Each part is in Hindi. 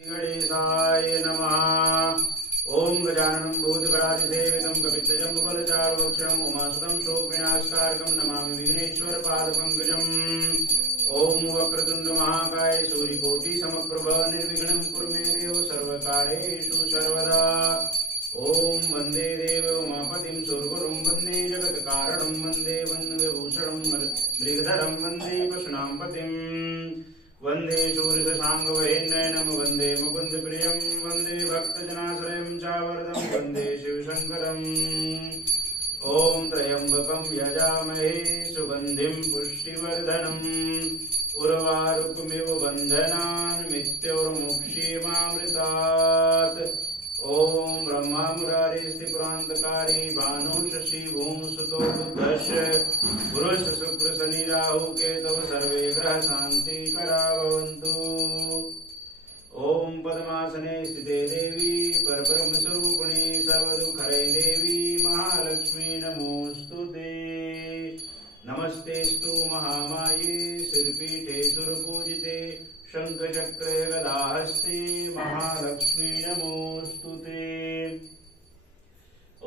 गणेशाय नमः। ओम गजाननं भूतगणाधिसेवितं कपित्थजम्बुफलचारुभक्षणम् उमासुतं शोकविनाशकारकं नमामि विघ्नेश्वरपादपङ्कजम्। ओम वक्रतुण्ड महाकाय सूर्यकोटि समप्रभ निर्विघ्नं कुरु मे देव सर्वकार्येषु सर्वदा। ओम वन्दे देव उमापतिं सुरगुरुं वन्दे जगत्कारणं वन्दे वन्दविभूषणं मृगधरं वन्दे पशूनां पतिम् वन्दे शूरशशाङ्गवहेन्नयनं वन्दे मुकुन्दप्रियं वन्दे भक्तजनाश्रयं चावरदं वन्दे शिवशङ्करम्। ॐ त्र्यम्बकं यजामहे सुगन्धिं पुष्टिवर्धनम् उर्वारुकमिव बन्धनान् मृत्योर्मुक्षीयमामृतात्। ओम ब्रह्मा मुरारिस्त्रिपुरान्तकारी भानु शशि भूमसुतो बुद्धस्य पुरुष शुक्र शनि राहु केतव सर्वे ग्रह शान्तिकरा भवन्तु। ओम पद्मासने स्थिते देवी परब्रह्मस्वरूपिणी सर्वदुःखहरे देवी महालक्ष्मी नमोऽस्तुते। नमस्तेस्तु महामाये सिरपीठे सुरपूजिते शंखचक्रे गदाहस्ते महालक्ष्मी नमोऽस्तुते।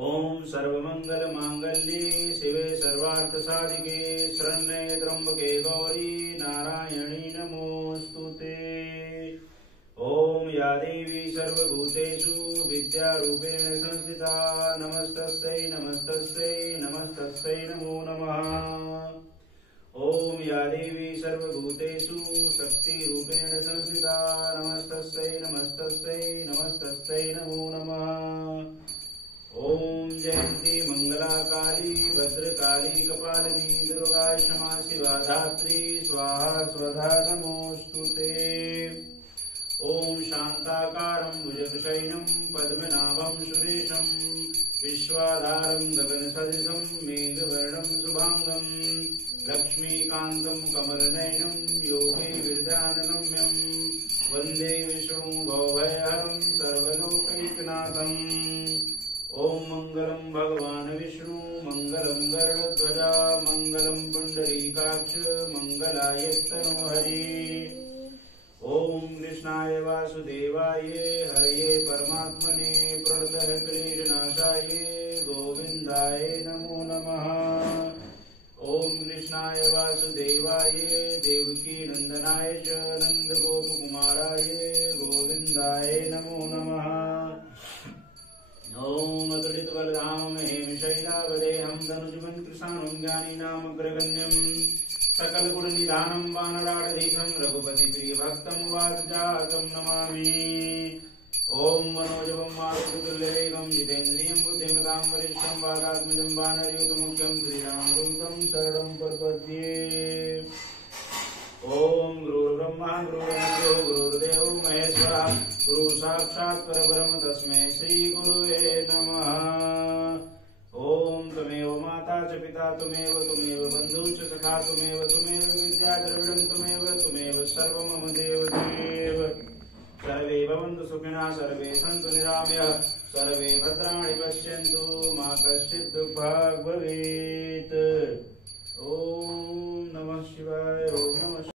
ओम सर्वमंगल मांगल्ये शिवे सर्वार्थसाधिके शरण्ये त्र्यंबके गौरी नारायणी नमोऽस्तुते। ओम या देवी सर्वभूतेषु विद्यारूपेण संस्थिता नमस्तस्यै नमस्तस्यै नमस्तस्यै नमो नमः। ओम या देवी सर्वभूतेषु शक्तिरूपेण संस्थिता नमस्तस्यै नमस्तस्यै नमस्तस्यै नमो नमः। ओम जयंती मंगलाकाली भद्रकाली कपालिनी दुर्गा क्षमा शिवा धात्री स्वाहा स्वधा नमोऽस्तुते। ओम शांताकारं भुजगशयनं पद्मनाभं सुरेशं विश्वाधारं गगनसदृशं मेघवर्णं शुभांगं लक्ष्मीकान्तं कमलनयनं योगिविरदानगम्यं वन्दे विष्णुं भवभयहरं सर्वलोकैकनाथम्। ओम मंगलम भगवान विष्णु मंगलम गरुड़ध्वजा मंगलम पुंडरीकाक्ष मंगलायतनोहरि। ओम कृष्णाय वासुदेवाय हरये परमात्मने प्रणतः क्लेशनाशाय गोविन्दाय नमो नमः। ओम कृष्णाय वासुदेवाय देवकी नंदनाय च नंदगोपकुमाराय गोविन्दाय नमो नमः। ओम अतुलित बलधाम महेम शैलावदेहं धनुजवन् कृशानं ज्ञानिनामग्रगण्यं सकल गुण निधानं वानराढधीशं रघुपति प्रिय भक्तं वातजातं नमामि। ओम मनोजवं मारुततुल्यवेगं जितेन्द्रियं बुद्धिमतां वरिष्ठं वातात्मजं वानरयूथमुख्यं श्रीरामदूतं शरणं प्रपद्ये। ओम गुरुर्ब्रह्मा गुरुर्विष्णु गुरुर्देवो महेश्वरः गुरु साक्षात् परब्रह्म तस्मै श्री गुरुवे नमः। ओम त्वमेव माता च पिता त्वमेव बन्धु च सखा त्वमेव विद्या द्रविडं त्वमेव सर्वं मम देवदेव। सर्वे भवन्तु सुखिनः सर्वे सन्तु निरामयाः सर्वे भद्राणि पश्यन्तु मा कश्चित् दुःखभाग् भवेत्। ओम नमः शिवाय। ओम नमः